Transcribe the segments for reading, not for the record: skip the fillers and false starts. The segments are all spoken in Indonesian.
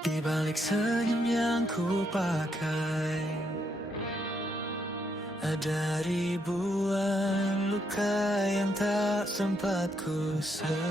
Di balik senyum yang ku pakai, ada ribuan luka yang tak sempat ku sembuhkan.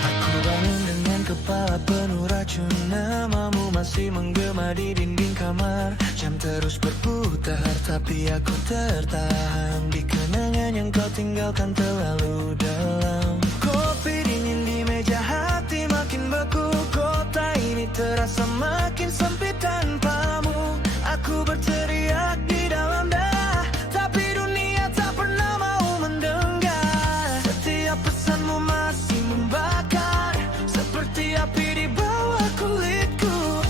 Aku bangun dengan kepala penuh racun, namamu masih menggema di dinding kamar. Jam terus berputar, tapi aku tertahan di kenangan yang kau tinggalkan terlalu dalam. Kopi dingin di meja, hati makin beku. Kota ini terasa makin sempit tanpamu. Aku berteriak di dalam dada, tapi dunia tak pernah mau mendengar. Setiap pesanmu masih membakar, seperti api di bawah kulitku.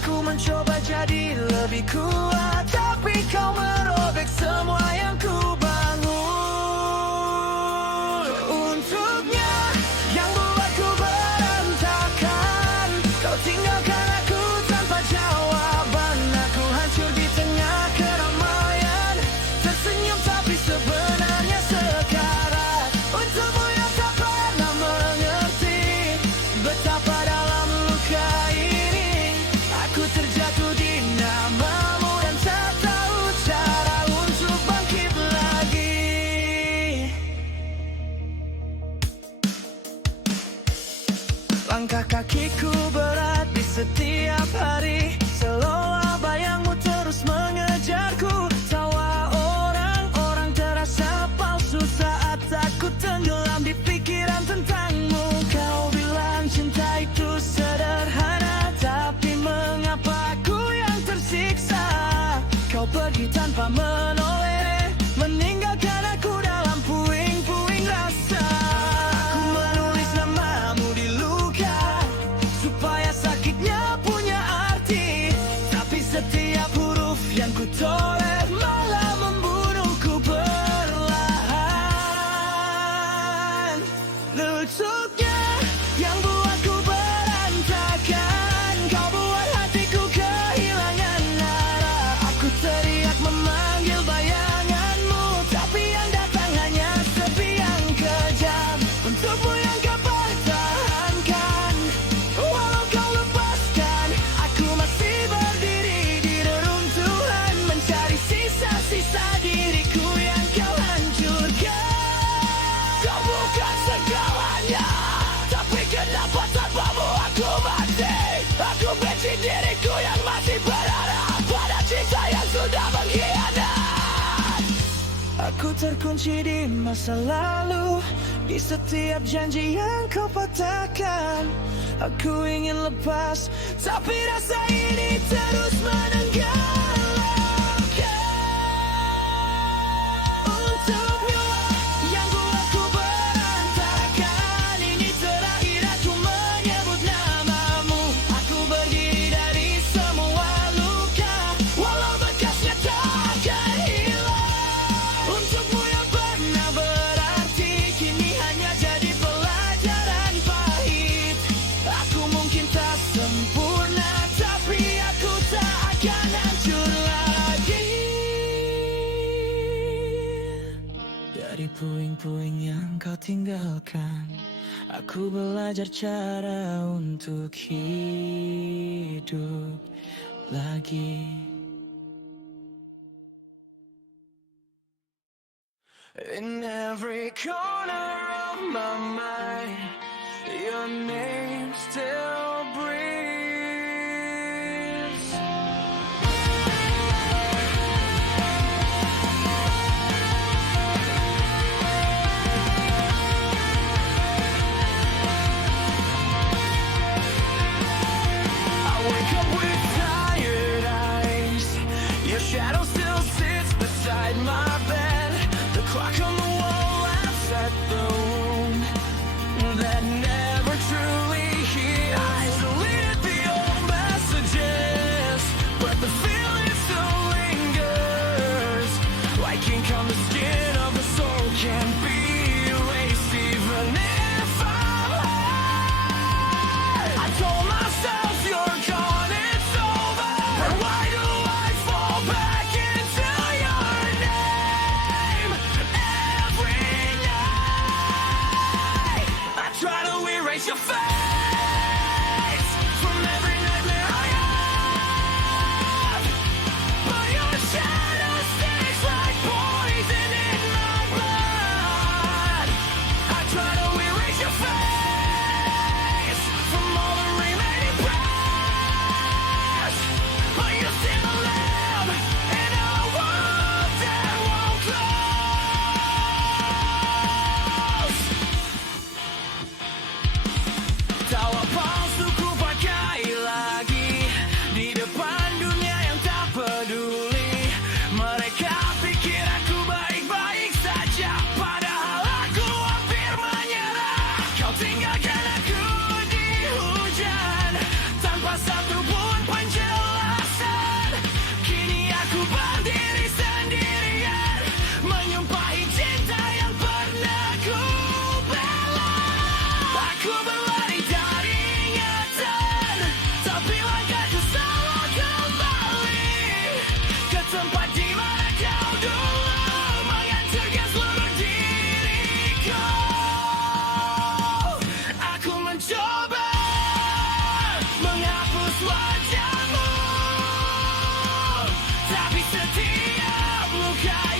Aku mencoba jadi lebih kuat, tapi kau merobek semua yang ku bangun. Untuknya yang buatku berantakan, kau tinggalkan aku tanpa jawaban. Aku hancur di tengah keramaian, tersenyum tapi sebenarnya sekarat. Untukmu yang tak pernah mengerti betapa dalam luka ini. Aku terjatuh di namamu dan tak tahu cara untuk bangkit lagi. Langkah kakiku berat di setiap hari, seolah bayangmu terus mengejarku. Tawa orang-orang terasa palsu saat aku tenggelam di pikiran tentangmu. Kau bilang cinta itu sederhana, tapi mengapa aku yang tersiksa? Kau pergi tanpa menoleh, meninggalkan aku dalam puing-puing rasa. Aku menulis namamu di luka, supaya sakitnya punya arti. Tapi setiap huruf yang ku toler malah membunuhku perlahan. Lucunya yang buatku berantakan, kau buat hatiku kehilangan arah. Aku teriak memanggil bayanganmu, tapi yang datang hanya sepi yang kejam. Untukmu yang kau pertahankan, walau kau lepaskan, aku masih berdiri di reruntuhan, mencari sisa-sisa diriku yang kau hancurkan. Kau bukan segalanya, tapi kenapa tanpamu aku mati? Aku benci diriku yang masih berharap pada cinta yang sudah mengkhianat. Aku terkunci di masa lalu, di setiap janji yang kau patahkan. Aku ingin lepas, tapi rasa ini terus menenggelamkan. Untukmu yang buatku berantakan, ini terakhir aku menyebut namamu. Aku berdiri dari semua luka, walau bekasnya tak akan hilang. Untukmu yang pernah berarti, kini hanya jadi pelajaran pahit. Aku mungkin tak sempurna, tapi aku tak akan hancur lagi. Dari puing-puing yang kau tinggalkan, aku belajar cara untuk hidup lagi. In every corner of my mind, your name still breathes. I wake up with tired eyes, your shadow still sits beside my bed. The clock on the wall laughs at the wound that never truly healed. I deleted the old messages, but the feeling still lingers. I can come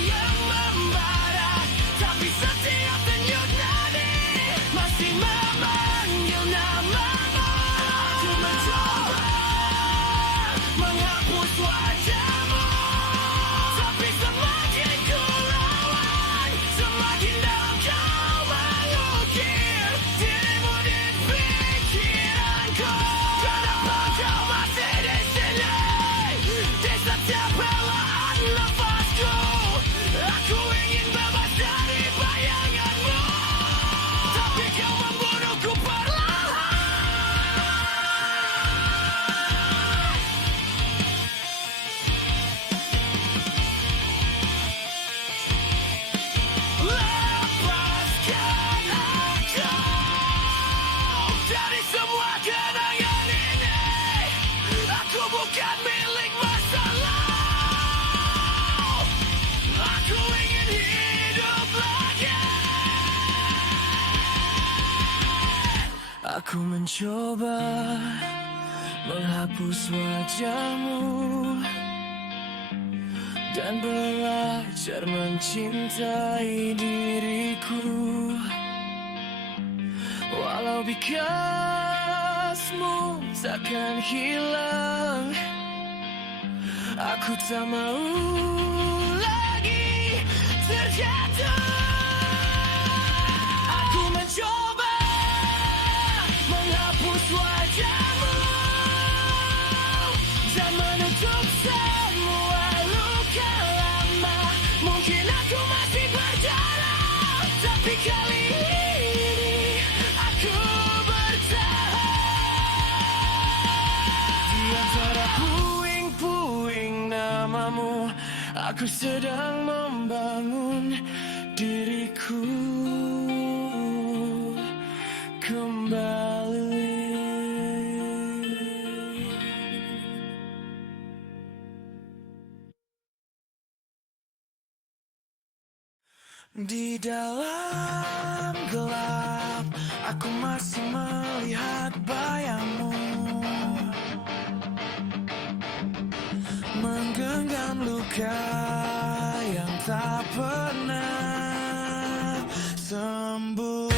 yang membara, tapi setiap denyut nadi masih memanggil namamu. Aku mencoba menghapus wajahmu, tapi semakin ku lawan, semakin dalam kau mengukir dirimu di pikiranku. Kenapa kau masih di sini, di setiap helaan nafasku? Aku ingin bebas dari bayanganmu, tapi kau membunuhku perlahan. Lepaskan aku dari semua kenangan ini. Aku bukan milik masa lalu. Aku ingin hidup lagi. Aku mencoba menghapus wajahmu dan belajar mencintai diriku, walau bekasmu takkan hilang. Aku tak mau lagi terjatuh. Aku mencoba menghapus wajahmu dan menutup semua luka lama. Mungkin aku masih berjalan, tapi kali ini aku bertahan. Di antara puing-puing namamu, aku sedang membangun diriku kembali. Di dalam gelap, aku masih melihat bayangmu menggenggam luka yang tak pernah sembuh.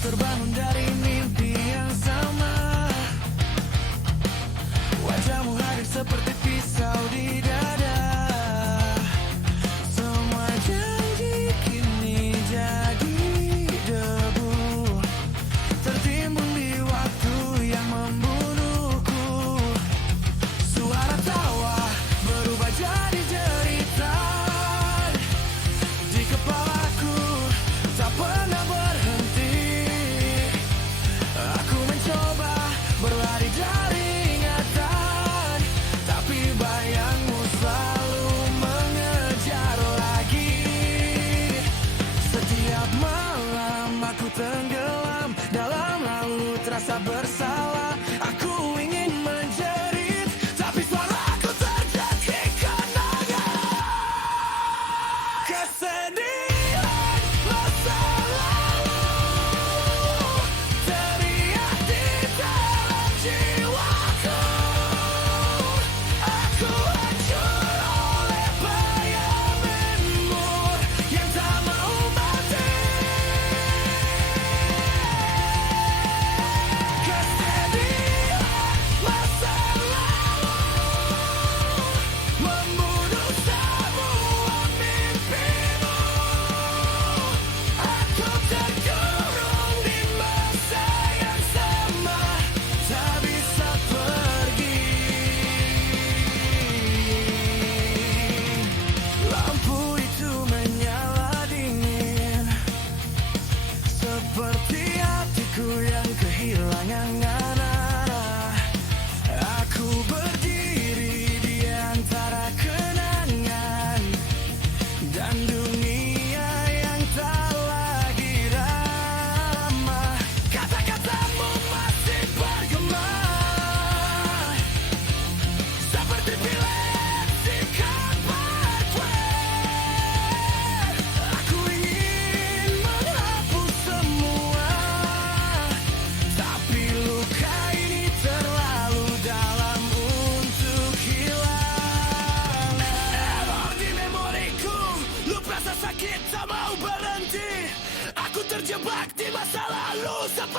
Terbangun dari mimpi yang sama, wajahmu hadir seperti pisau di dada.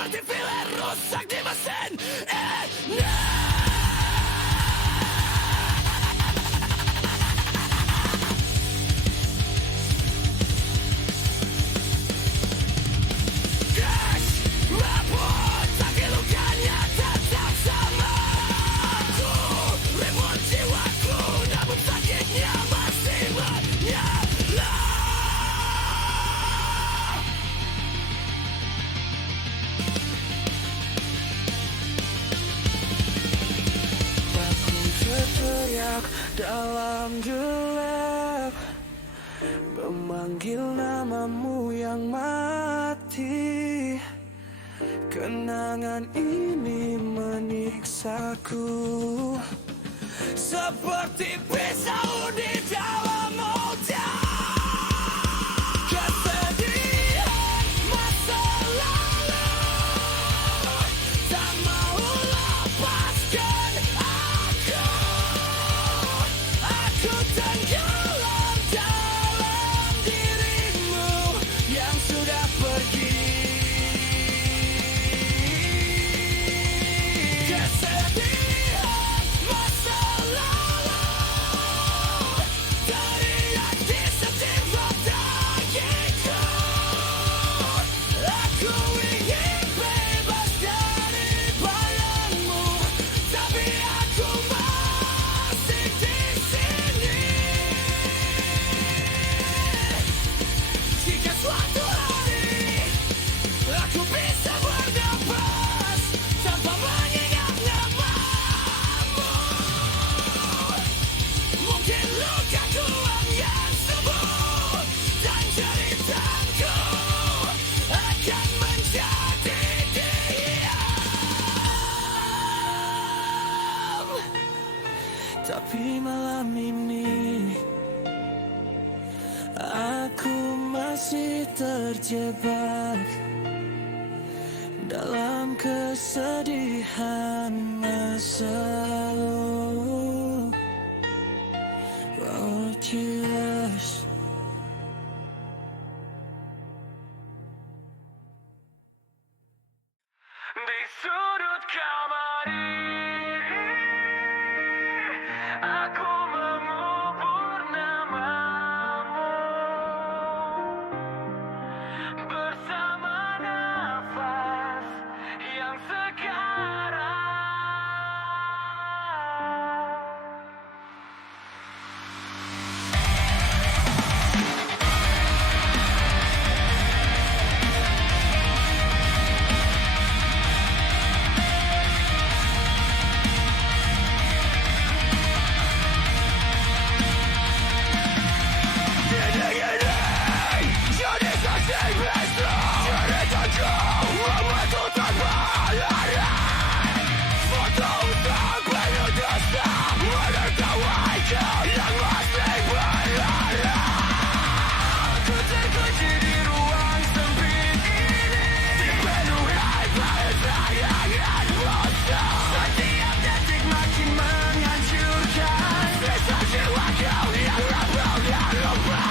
seperti filler rusak di mesin ini. Rabun, tapi lukanya tetap sama. Aku ribut jiwaku, namun sakitnya masih menyala. Aku terteriak dalam gelap, memanggil namamu yang mati. Kenangan ini menyiksaku seperti pisau di dalam hujan. Kesedihan masa lalu tak mau lepaskan aku. Aku tenggelam dalam dirimu yang sudah pergi. Kesedihan masa lalu teriak di setiap dagiku. Aku ingin bebas dari bayangmu, tapi aku masih di sini. Jika suatu hari aku bisa bernapas tanpa mengingat namamu, mungkin lukaku akan sembuh dan ceritaku akan menjadi diam. Tapi malam ini aku masih terjebak dalam kesedihan masa lalu. Oh Jesus. Di sudut kamar ini aku mengubur namamu bersama nafas yang sekarang. Jadi kasih restu, ceritaku membantu tanpa alasan. Foto untuk penuh dosa, menertawakan yang masih berlarang. Aku terkunci di ruang sempit ini, dipenuhi perasaan bosan. Setiap detik makin menghancurkan sisa jiwaku yang rapuh dan lumpuh.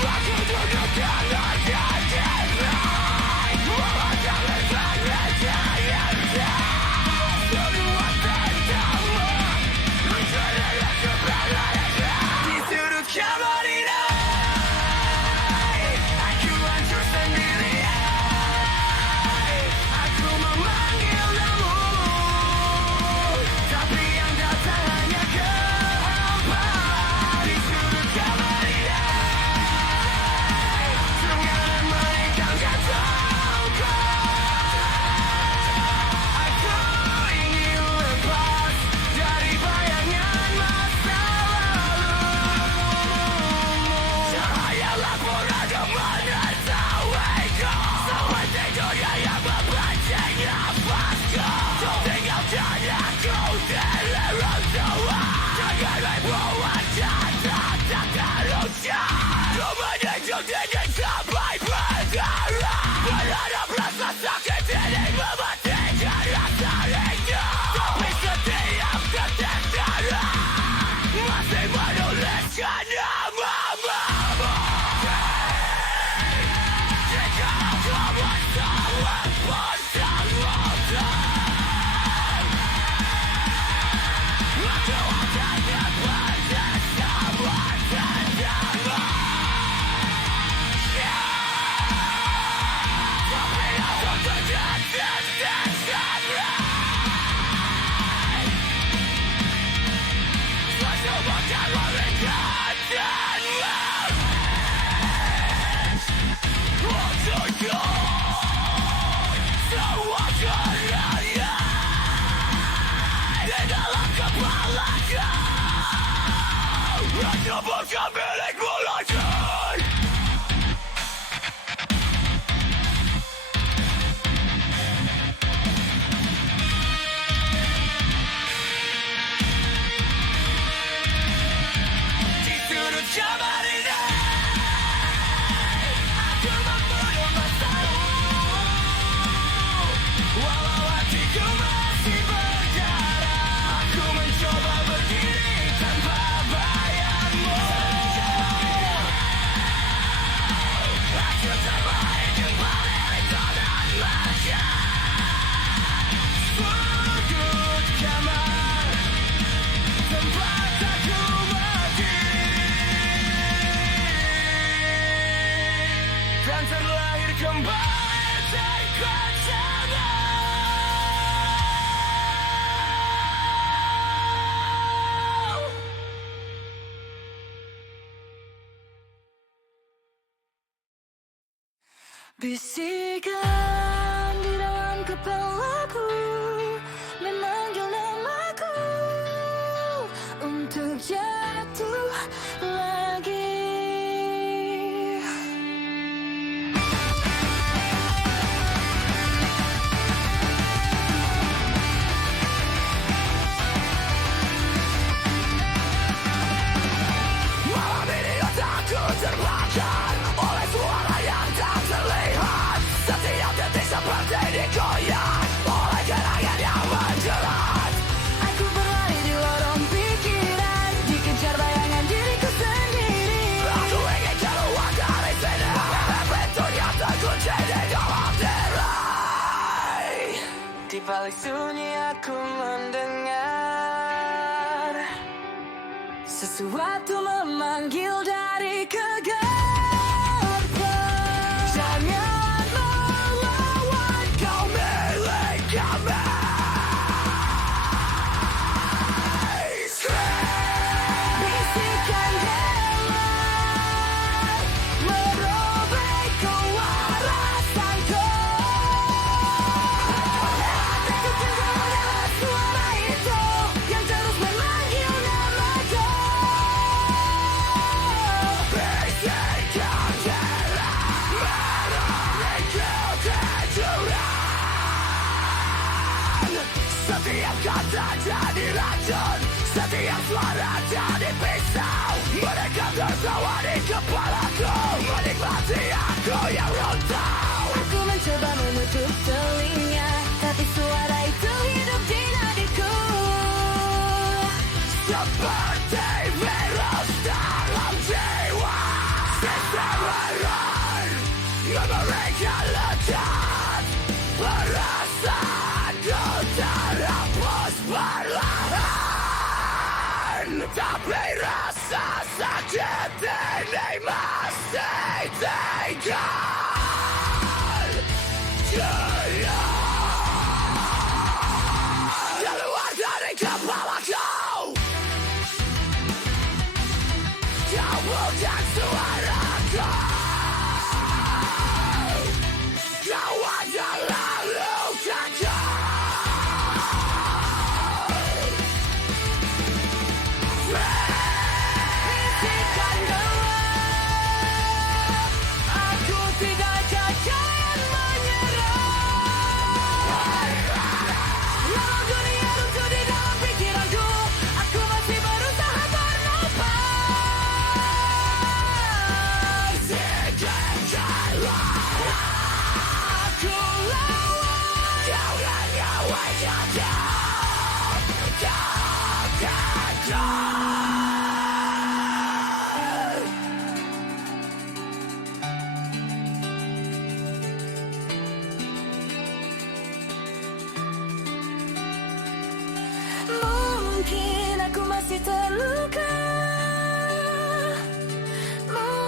Aku duduk dalam keadaan mewakili penderitaan. Semua tentangmu menjadi kebenaran. Di sudut kamar ini aku hancur sendirian. Aku memanggil namamu, tapi yang datang hanya hampa. Di sudut kamar ini tenggelam menikam jantungku. Aku ingin lepas dari bayangan masa lalu. Cahaya lampu raga menertawaku, sampai tidurnya yang membancing nafasku. Kau tinggalkan aku terlerung tua, dengan ribuan catatan teruskan. Kau menunjuk dengan sampai berdarah, berharap rasa sakit ini mematikan rasa rindu. Tapi setiap detik darah masih menuliskan namamu. Jika kau bersama di dalam kepalaku. Aku bukan milikmu lagi. Di sudut kamar ini aku membunuh masamu. Walau hatiku masih bergerak, aku mencoba berdiri tanpa bayangmu. Aku terbaik kembali dengan masa. Sudut kamar tempat aku mati dan terlahir kembali dari kacana. Bisikan di dalam kepalaku memanggil namaku untuk jatuh lagi. Malam ini otakku terbakar oleh suara yang tak terlihat. Setiap detik seperti digoyang oleh gerangan yang menjerat. Aku berlari di lorong pikiran, dikejar bayangan diriku sendiri. Aku ingin keluar dari sini, pintunya terkunci di dalam diri. Di balik sunyi aku mendengar sesuatu memanggil dari kegelapan. Jangan melawan, kau milik kami. Bisikan gelap merobek kewarasanku. Hatiku tenggelam dalam suara itu yang terus memanggil namaku. Bisikan gelap merobek kejuran. Setiap kata jadi racun, setiap suara jadi pisau. Mereka tertawa di kepalaku, menikmati aku yang runtuh. Aku mencoba menutup telinga, tapi suara itu hidup di nadiku. Seperti virus dalam jiwa, seseorang memberikan lekat. Perasaanku terhapus perlahan, tapi rasa sakit ini masih tinggal. Keluar dari kepalaku, kau bukan suaraku. Kau adalah lukaku. Bisikan gelap, aku tidak akan menyerah. Walau dunia runtuh di dalam pikiranku, aku masih berusaha bernafas. Bisikan gelap, aku lawan. Kau yang ngawaikan mungkin aku masih terluka,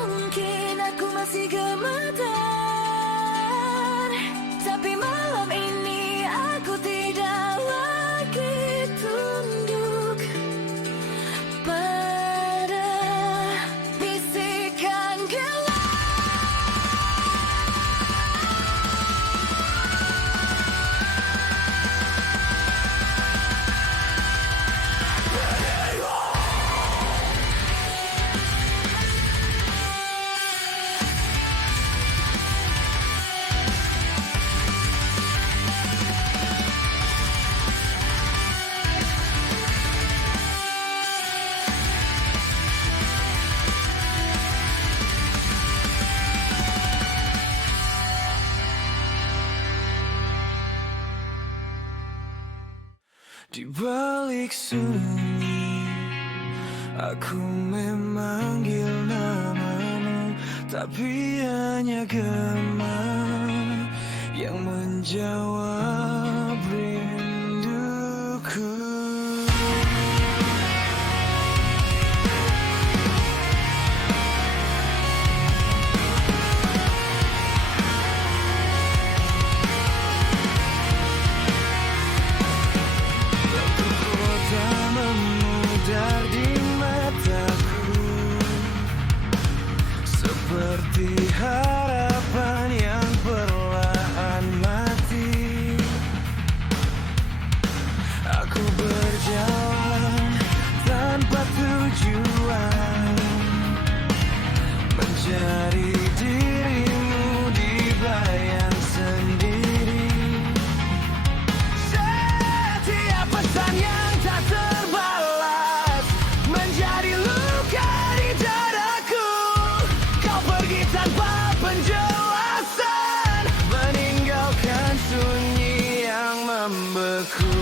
mungkin aku masih gemetar, tapi malam ini aku tidak lagi tunduk pada bisikan gelap. Di balik sunyi, aku memanggil namamu, tapi hanya gema yang menjawab rinduku. Seperti harapan yang perlahan mati, aku berjalan tanpa tujuan, mencari dirimu di bayang sendiri. Setiap pesan yang tak terbalas menjadi luka di dadaku. Pergi tanpa penjelasan, meninggalkan sunyi yang membeku.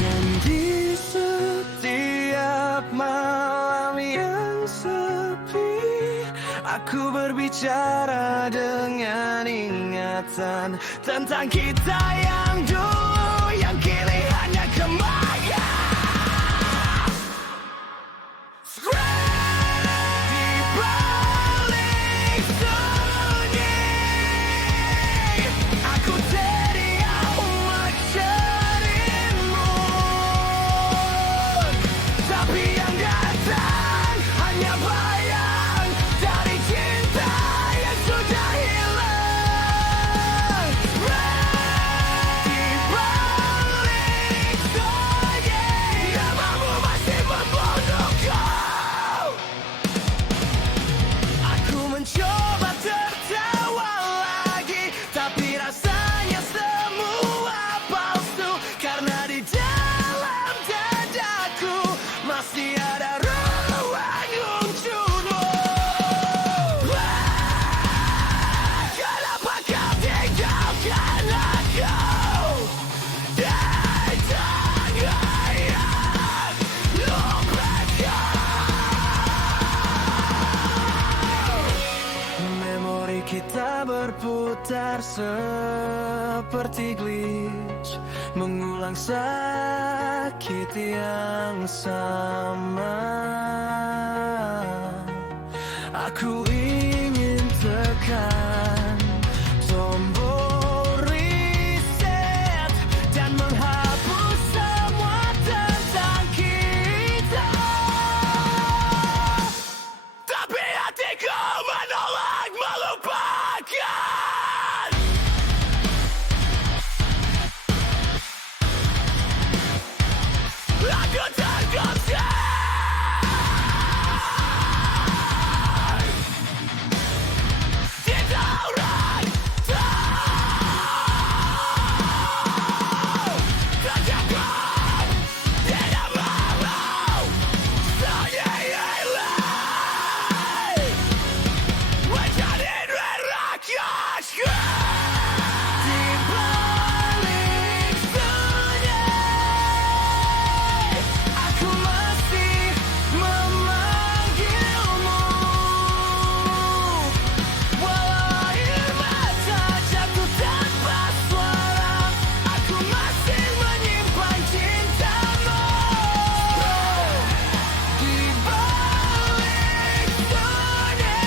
Dan di setiap malam yang sepi, aku berbicara dengan ingatan tentang kita yang dulu, yang kini hanya kemayang. Kita berputar seperti glitch, mengulang sakit yang sama. Aku ingin tekan tombol reset dan menghapus semua tentang kita, tapi hatiku menolak melupakan. Aku tergusir, tidak orang tahu, terjebak, tidak mau sendiri, menjadi nerakasku. Di balik sunyi, aku masih memanggilmu, walau air mata jatuh tanpa suara, aku masih menyimpan cintamu. Di balik sunyi,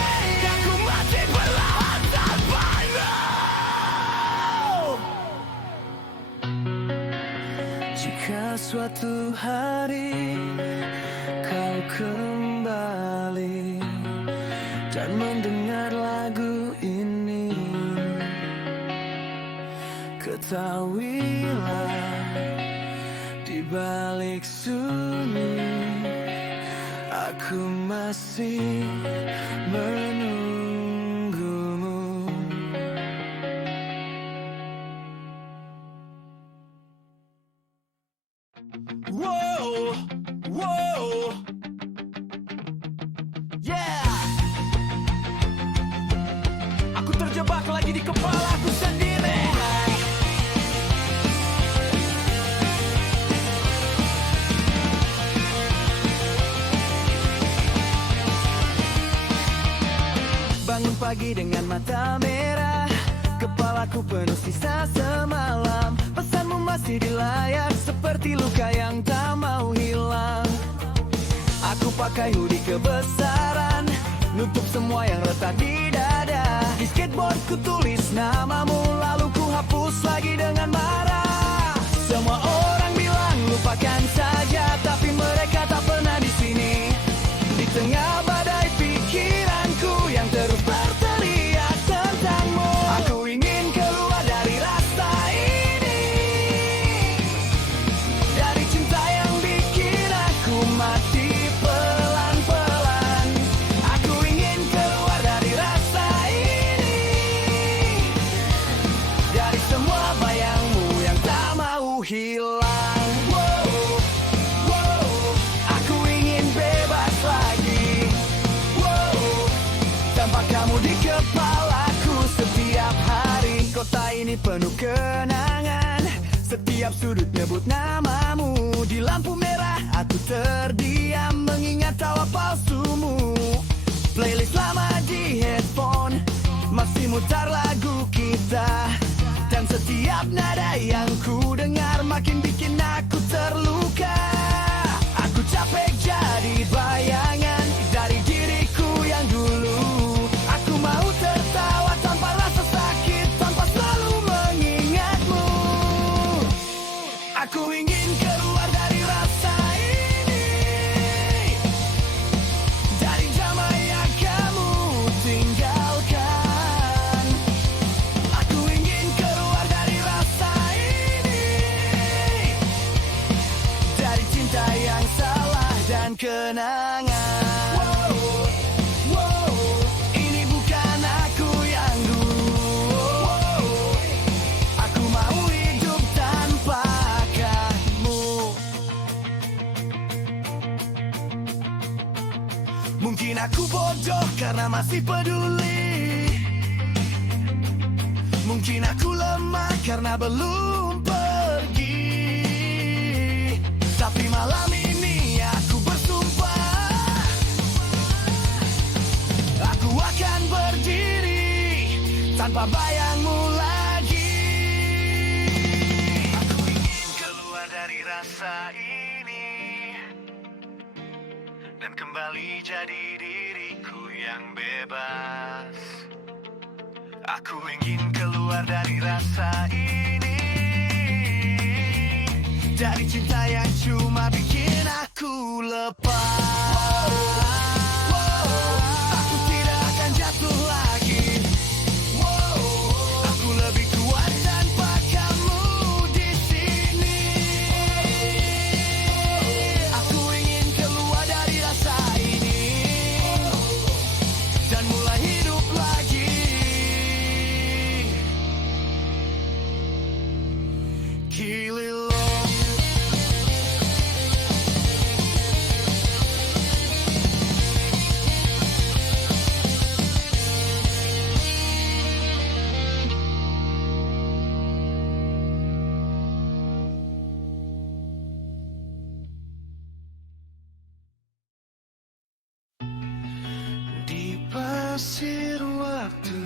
aku masih berlahan tanpamu. Jika suatu hari kau kembali dan mendengar lagu ini, ketahuilah di balik sunyi, aku masih menunggumu. Wow, wow, yeah. Aku terjebak lagi di kepalaku sendiri. pagi dengan mata merah, kepalaku penuh sisa semalam. Pesanmu masih di layar seperti luka yang tak mau hilang. Aku pakai hoodie kebesaran, nutup semua yang retak di dada. Di skateboardku tulis namamu, lalu ku hapus lagi dengan marah. Semua orang bilang lupakan saja, tapi mereka tak pernah di sini. Di tengah badai pikiranku yang terus berteriak tentangmu. Aku ingin keluar dari rasa ini, dari cinta yang bikin aku mati pelan-pelan. Aku ingin keluar dari rasa ini, dari semua bayangmu yang tak mau hilang. Kamu di kepalaku setiap hari. Kota ini penuh kenangan, setiap sudut nyebut namamu. Di lampu merah aku terdiam mengingat tawa palsumu. Playlist lama di headphone masih mutar lagu kita, dan setiap nada yang ku dengar makin bikin aku terluka. Aku capek jadi bayangan dari diriku yang dulu. Mau tertawa tanpa rasa sakit, tanpa selalu mengingatmu. Aku ingin keluar dari rasa ini, dari zaman yang kamu tinggalkan. Aku ingin keluar dari rasa ini, dari cinta yang salah dan kenangan. Mungkin aku bodoh karena masih peduli, mungkin aku lemah karena belum pergi. Tapi malam ini aku bersumpah, aku akan berdiri tanpa bayangmu lagi. Aku ingin keluar dari rasa ini dan kembali jadi diriku yang bebas. Aku ingin keluar dari rasa ini, dari cinta yang cuma bikin aku lepas. Aku tidak akan jatuh lagi. Aku lebih kuat tanpa kamu di sini. Aku ingin keluar dari rasa ini dan mulai hidup lagi. Kililo. Di pasir waktu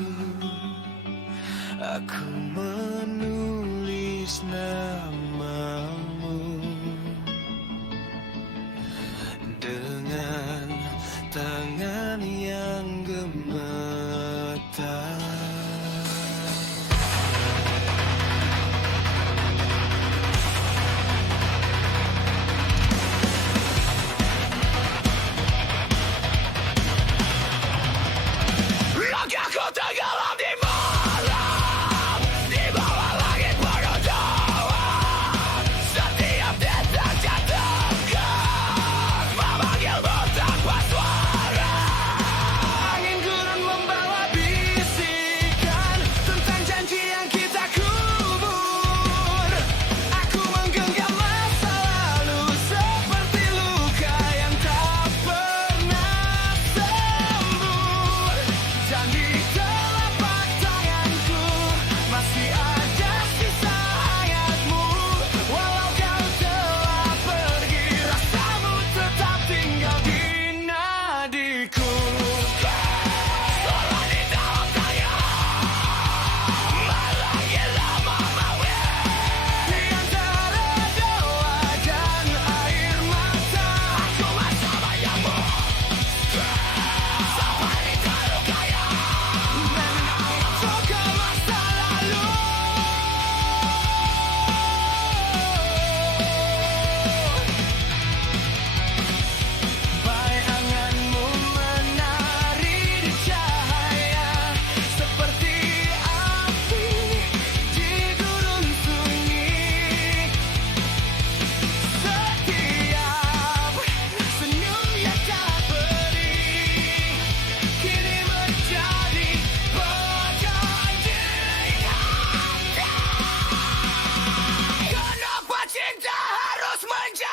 aku menulis namamu dengan tangan yang gemetar. Ragaku tenggelam di malam,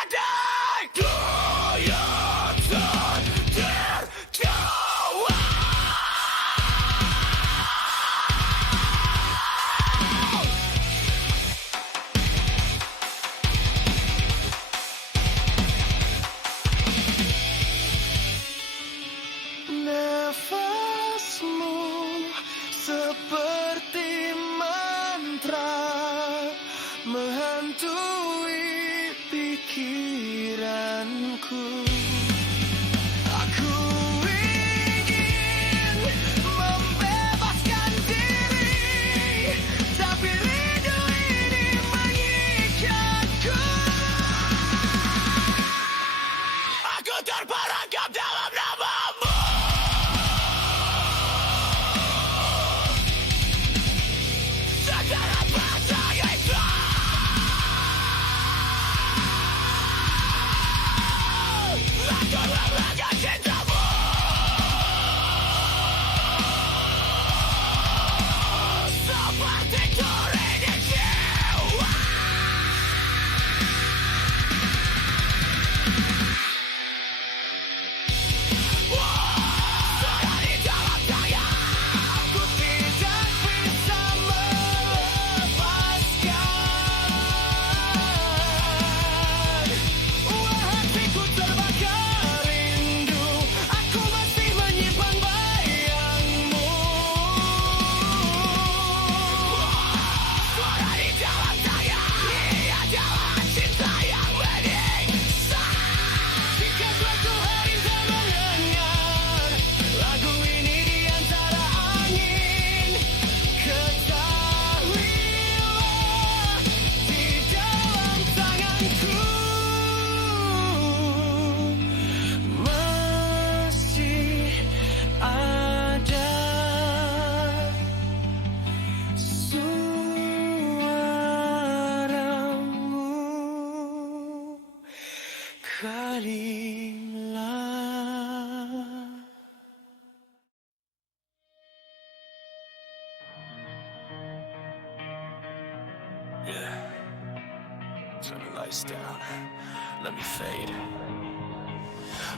badai kelihatan tertawa. Nafasmu seperti mantra menghantui pikiranku. Aku ingin membebaskan diri, tapi rindu ini mengikatku. Aku terperangkap dalam namamu. Segera pasang itu. Aku memegang cintamu. Seperti duri di jiwa. Sudah di dalam tangan. Aku tidak bisa melepaskan. Hatiku terbakar rindu. Aku masih menyimpan bayangmu. Suara di dalam tangan. Ia adalah cinta yang menyiksa. Jika suatu hari tak mendengar lagu ini di antara angin, ketahuilah di dalam tanganku masih ada suaramu, Kalila. Yeah, turn the lights down. Let me fade.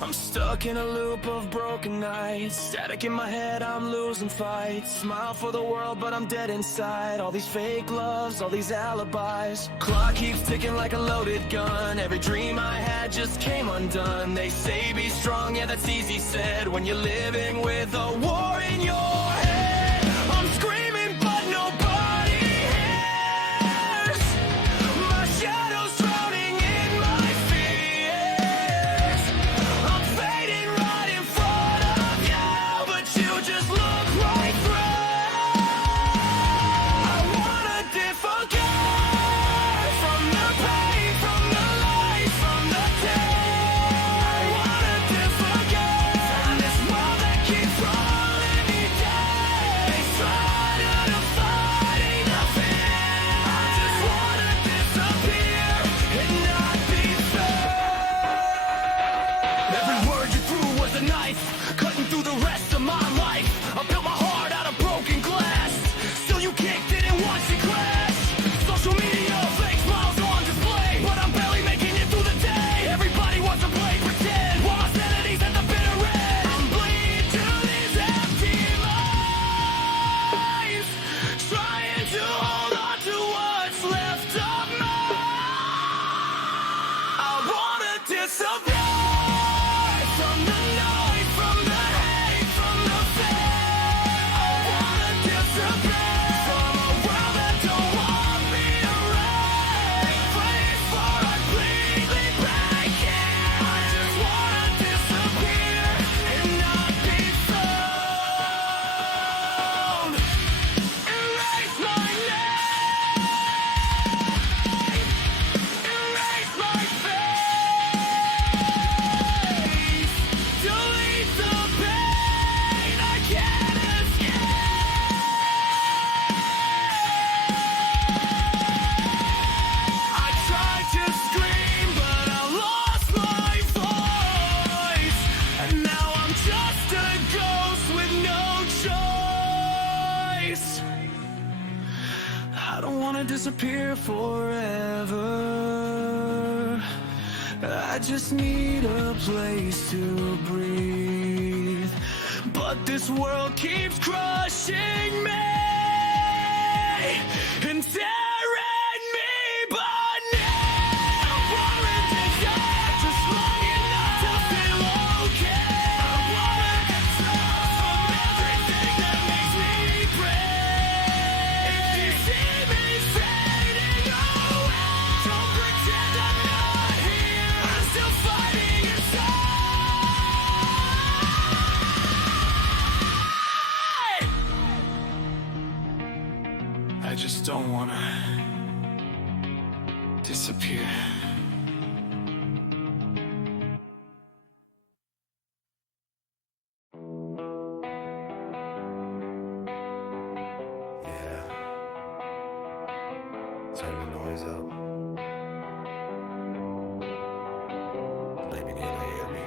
I'm stuck in a loop of broken nights. Static in my head, I'm losing fights. Smile for the world, but I'm dead inside. All these fake loves, all these alibis. Clock keeps ticking like a loaded gun. Every dream I had just came undone. They say be strong, yeah, that's easy said when you're living with a war in your head. I'm screaming, but nobody hears. My shadow's drowning in my fears. I'm fading right in front of you, but you just look right through. I wanna disappear from the pain, from the light, from the day. I wanna disappear from this world that keeps rolling me down. Trying to fight the fear. I just wanna disappear and not be found. Every word you threw was a knife, cutting through the rest of my life. I built my heart out of broken glass. Still you kicked it and watched it crash. Social media, fake smiles on display, but I'm barely making it through the day. Everybody wants to play pretend, while my sanity's at the bitter end. I'm bleeding to these empty lies, trying to hold on to what's left of me. I wanna disappear from the noise, from the hate, from the fear. I wanna disappear from a world that don't want me around. Please for completely breaking. I just wanna disappear and not be found. Erase my name, erase my face, delete the pain I can't escape. I tried to scream, but I lost my voice, and now I'm just a ghost with no choice. I don't wanna disappear forever. I just need a place to breathe, but this world keeps crushing me and tearing me beneath. Falling down just long enough to feel okay. I wanna control from everything that makes me break. If you see me fading away, don't pretend I'm not here. I'm still fighting inside. I just don't wanna disappear. Yeah. Turn the noise up. Maybe they hear me.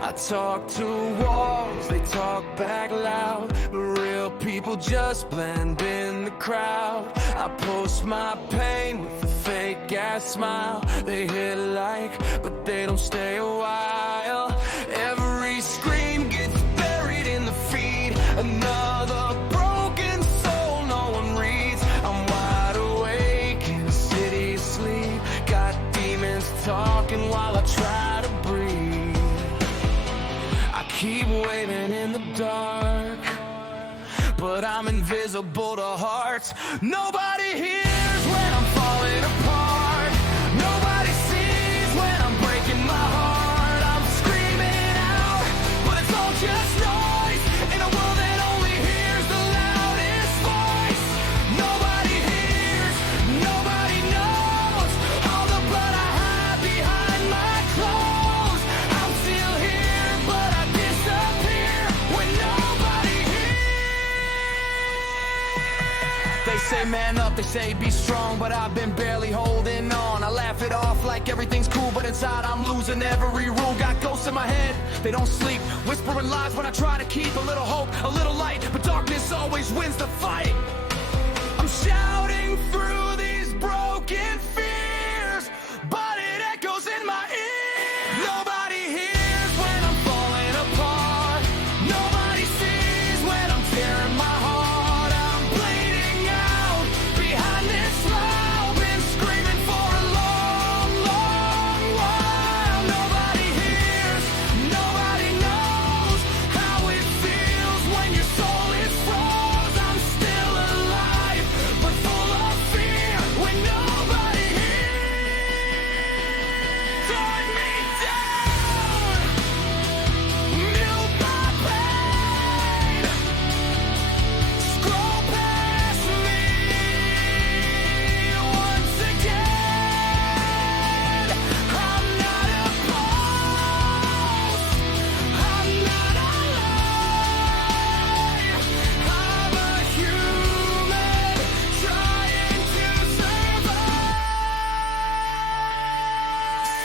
I talk to walls, they talk back loud, but real people just blend in the crowd. I post my pain with a fake ass smile. They hit like, but they don't stay a while. Every scream gets buried in the feed. Another broken soul no one reads. I'm wide awake in a city asleep. Got demons talking while I try to breathe. I keep waiting in the dark, but I'm invisible to hearts. Nobody hears when I'm falling apart. Nobody sees when I'm breaking my heart. I'm screaming out, but it's all just noise in a world that only hears the loudest voice. Nobody hears, nobody knows all the blood I hide behind my clothes. I'm still here, but I disappear when nobody hears. They say man up, they say be strong, but I've been barely holding on. I laugh it off like everything's cool, but inside I'm losing every rule. Got ghosts in my head, they don't sleep, whispering lies when I try to keep a little hope, a little light, but darkness always wins the fight. I'm shouting through these broken fears, but it echoes in my ear. Nobody hears when I'm falling apart. Nobody sees when I'm tearing my heart. I'm bleeding out behind this smile. Been screaming for a long, long while. Nobody hears, nobody knows how it feels when your soul is froze. I'm still alive, but full of fear when nobody hears. Turn me down, mute my pain, scroll past me once again. I'm not a post, I'm not alive. I'm a human trying to survive.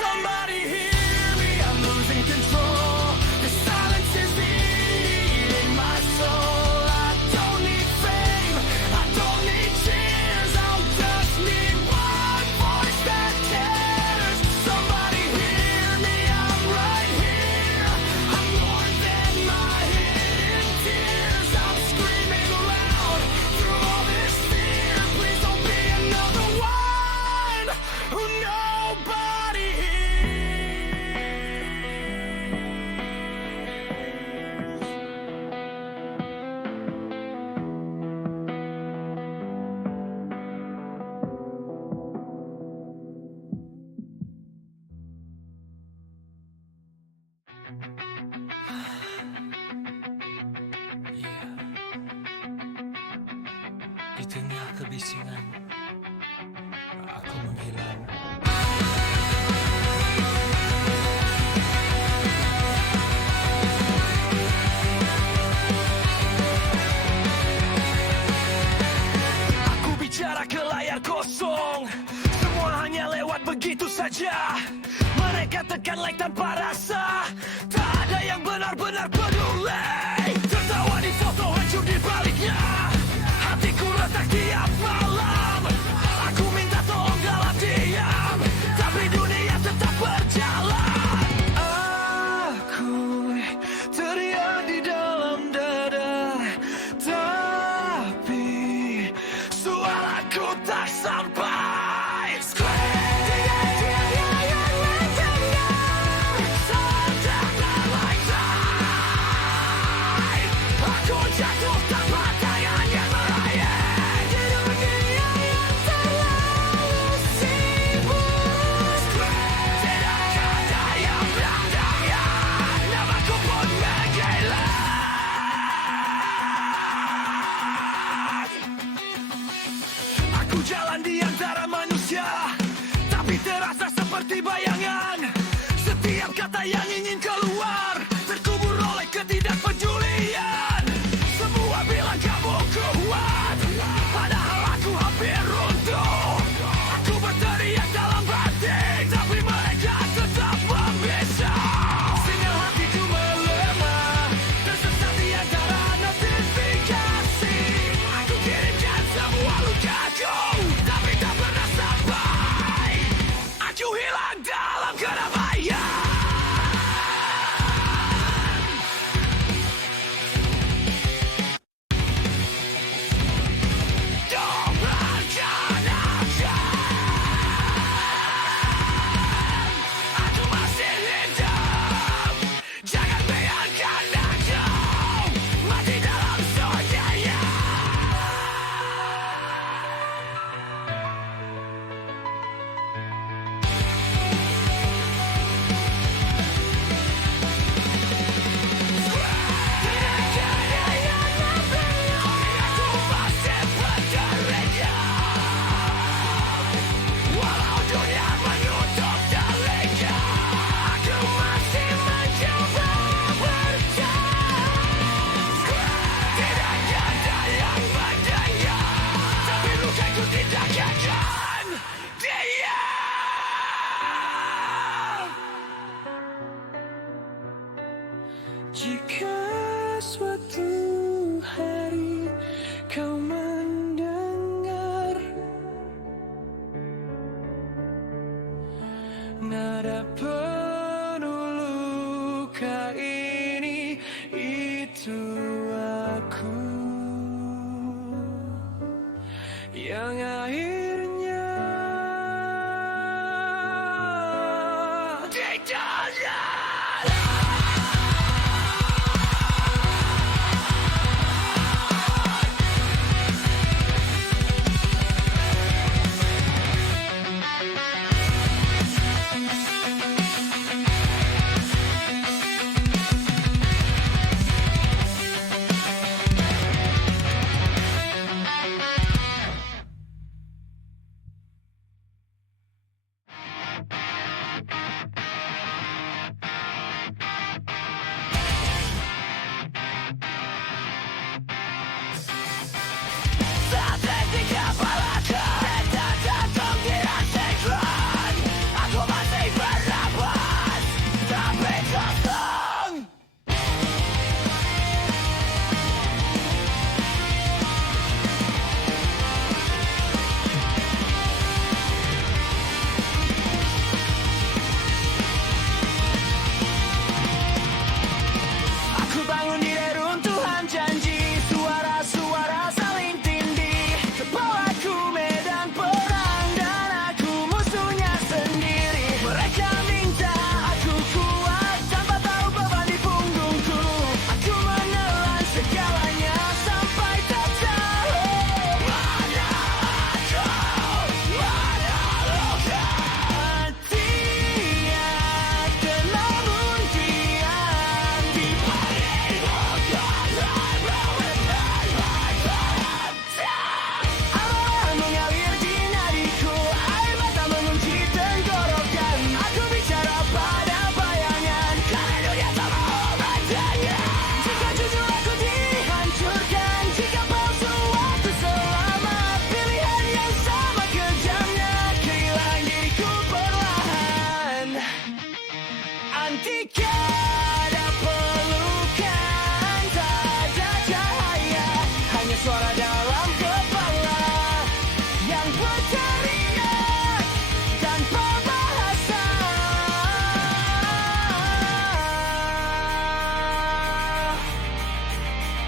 Somebody hear me, I'm losing control. The silence is eating my soul. I don't need fame, I don't need cheers. I'll just need one voice that cares. Somebody hear me, I'm right here. I'm more than my hidden tears. I'm screaming loud through all this fear. Please don't be another one who nobody Di tengah kebisingan, aku menghilang. Aku bicara ke layar kosong, semua hanya lewat begitu saja. Mereka tekan like tanpa rasa, tak ada yang benar-benar peduli. Tertawa di foto, hancur di baliknya. Hatiku retak tiap malam. Aku minta tolong dalam diam, tapi dunia tetap berjalan. Setiap kata yang ingin keluar terkubur oleh ketidakpedulian. Semua bilang kamu kuat, padahal aku hampir runtuh. Aku berteriak dalam hati, tapi mereka tetap membisa. Sinyal hatiku melemah, tersesat di antara notifikasi. Aku kirimkan semua lukaku, tapi tak pernah sampai. Aku hilang dalam keramaian. Dengarkan aku, aku masih hidup. Jangan biarkan aku mati dalam sunyinya. Walau dunia menutup telinga, aku masih mencoba bertahan. Tidak ada yang mendengar, tapi lukaku tidak akan diam. Jika suatu hari kau mendengar nada penuh luka ini, itu aku yang akhirnya ditinggal. Saat di kepalaku kita jantung dirasakan. Aku masih bernafas, tapi kosong. Aku bangun di reruntuhan janji, suara-suara saling tindih. Kepalaku medan perang dan aku musuhnya sendiri. Mereka minta aku kuat tanpa tahu beban di punggungku. Aku menelan segalanya sampai tak tahu mana aku, mana luka. Tiada namun diam di balik amarah mengalir di nadiku, air mata mengunci tenggorokan. Aku bicara pada bayangan, karena dunia tak mau mendengar. Jika jujur aku dihancurkan, jika palsu aku selamat. Pilihan yang sama kejamnya, kehilangan diriku perlahan. Antika ada pelukan, tak ada cahaya, hanya suara dalam kepala yang berteriak tanpa bahasa.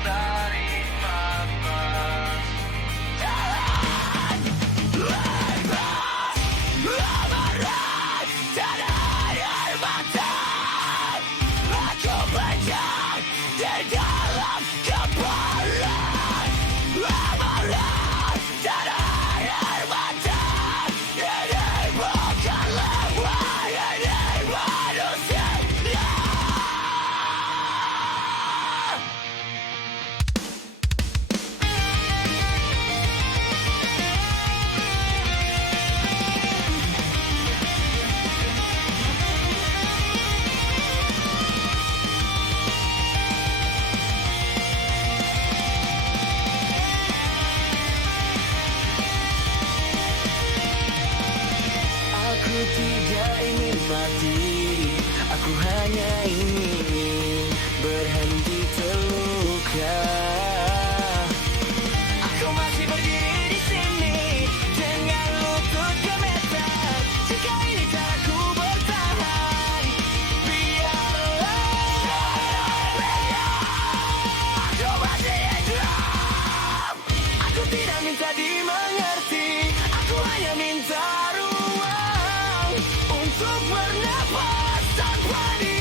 Tarik nafas, jalan bebas, amarah dan air mata. Aku hanya ingin berhenti terluka. Aku masih berdiri di sini dengan lutut gemetar. Jika ini caraku bertahan, biarlah aku masih hidup. Aku tidak minta dimengerti, aku hanya minta ruang untuk bernapas tanpa dia.